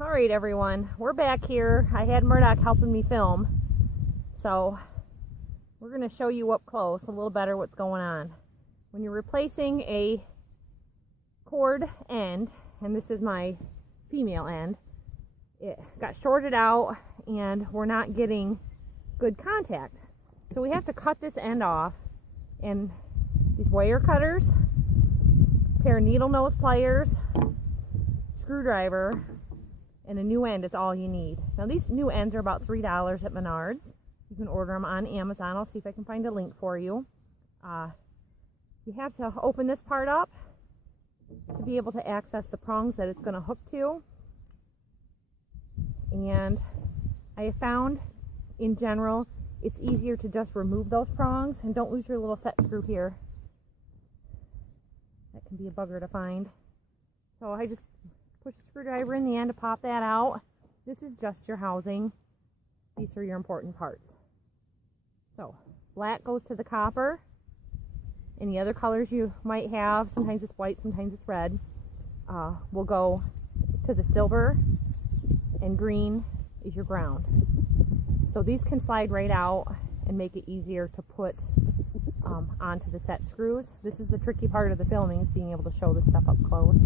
Alright everyone, we're back here. I had Murdoch helping me film, so we're going to show you up close a little better what's going on. When you're replacing a cord end, and this is my female end, it got shorted out and we're not getting good contact. So we have to cut this end off, and these wire cutters, pair of needle nose pliers, screwdriver, and a new end is all you need. Now these new ends are about $3 at Menards. You can order them on Amazon. I'll see if I can find a link for you. You have to open this part up to be able to access the prongs that it's going to hook to. And I have found, in general, it's easier to just remove those prongs, and don't lose your little set screw here. That can be a bugger to find. So I just push the screwdriver in the end to pop that out. This is just your housing. These are your important parts. So black goes to the copper. Any other colors you might have, sometimes it's white, sometimes it's red, will go to the silver, and green is your ground. So these can slide right out and make it easier to put onto the set screws. This is the tricky part of the filming, is being able to show this stuff up close.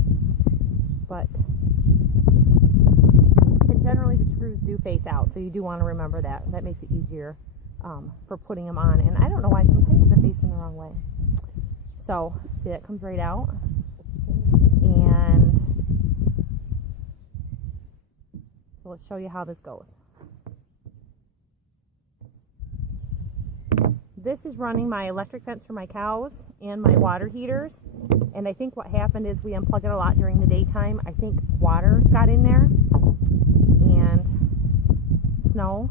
But generally the screws do face out, so you do want to remember that. That makes it easier for putting them on. And I don't know why sometimes they're facing the wrong way. So see, that comes right out. And so let's show you how this goes. This is running my electric fence for my cows and my water heaters. And I think what happened is we unplug it a lot during the daytime. I think water got in there and snow.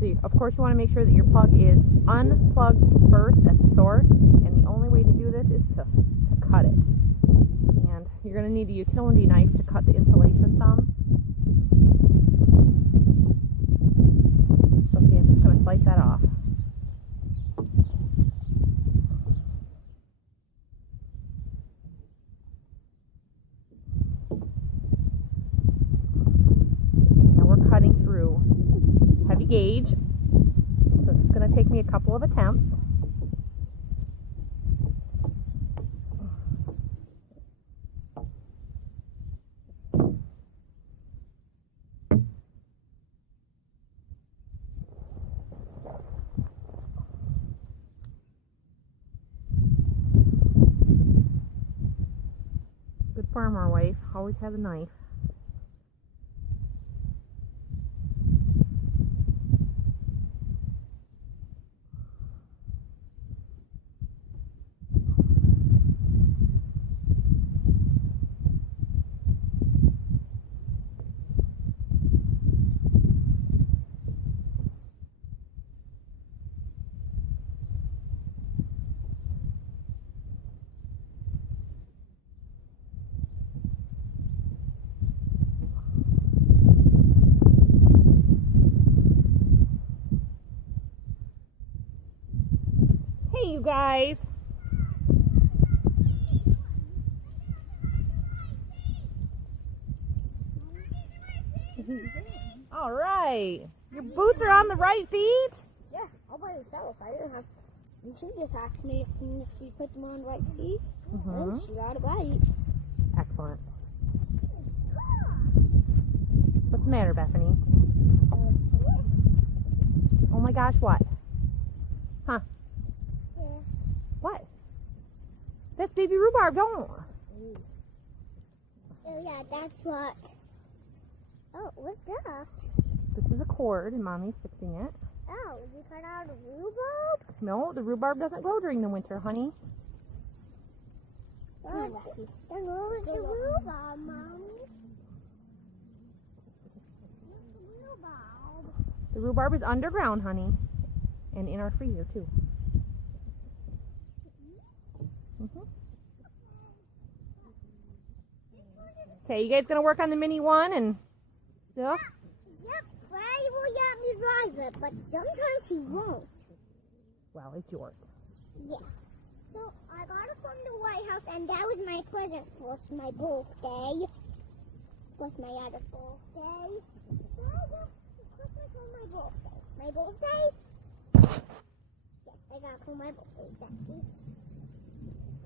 So of course you want to make sure that your plug is unplugged first at the source. And the only way to do this is to cut it. And you're going to need a utility knife to cut the insulation some. So see, I'm just going to slice that off. Gauge, so it's going to take me a couple of attempts. Good farmer wife, always have a knife. You guys, all right, your boots are on the right feet. Yeah, all by yourself. I didn't have. You should just ask me if you put them on right feet. And she got a bite. Excellent. What's the matter, Bethany? Oh my gosh, what? Huh? What? That's baby rhubarb, don't. Oh yeah, that's what. Oh, what's that? This is a cord and Mommy's fixing it. Oh, you cut out a rhubarb? No, the rhubarb doesn't grow during the winter, honey. Then where's the rhubarb, Mommy? The rhubarb is underground, honey. And in our freezer, too. Okay, you guys gonna work on the mini one and stuff? Yep, Freddy will let me drive it, but sometimes he won't. Well, it's yours. Yeah. So I got it from the White House, and that was my present for my birthday. was my other birthday. Christmas was my birthday. My birthday? Yes, I got it for my birthday, Jackie.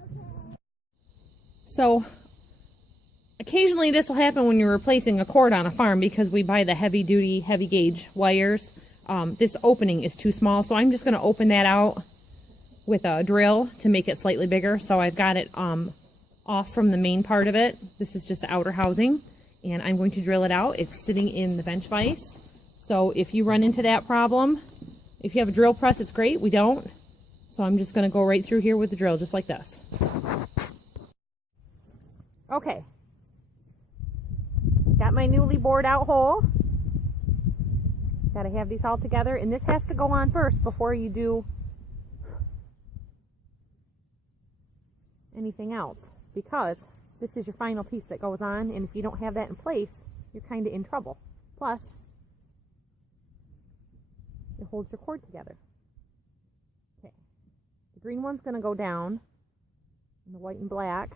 Okay. So occasionally this will happen when you're replacing a cord on a farm because we buy the heavy duty, heavy gauge wires. This opening is too small, so I'm just going to open that out with a drill to make it slightly bigger. So I've got it off from the main part of it. This is just the outer housing, and I'm going to drill it out. It's sitting in the bench vise. So if you run into that problem, if you have a drill press, it's great. We don't. So I'm just going to go right through here with the drill, just like this. Okay. Got my newly bored out hole. Got to have these all together, and this has to go on first before you do anything else, because this is your final piece that goes on, and if you don't have that in place, you're kind of in trouble. Plus, it holds your cord together. Okay, the green one's going to go down, and the white and black,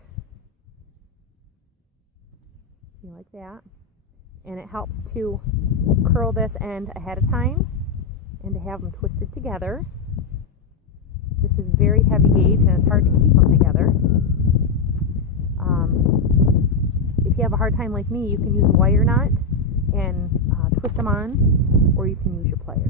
see, like that, and it helps to curl this end ahead of time and to have them twisted together. This is very heavy gauge and it's hard to keep them together. If you have a hard time like me, you can use a wire knot and twist them on, or you can use your pliers.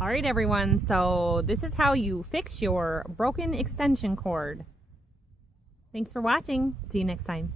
Alright everyone, so this is how you fix your broken extension cord. Thanks for watching. See you next time.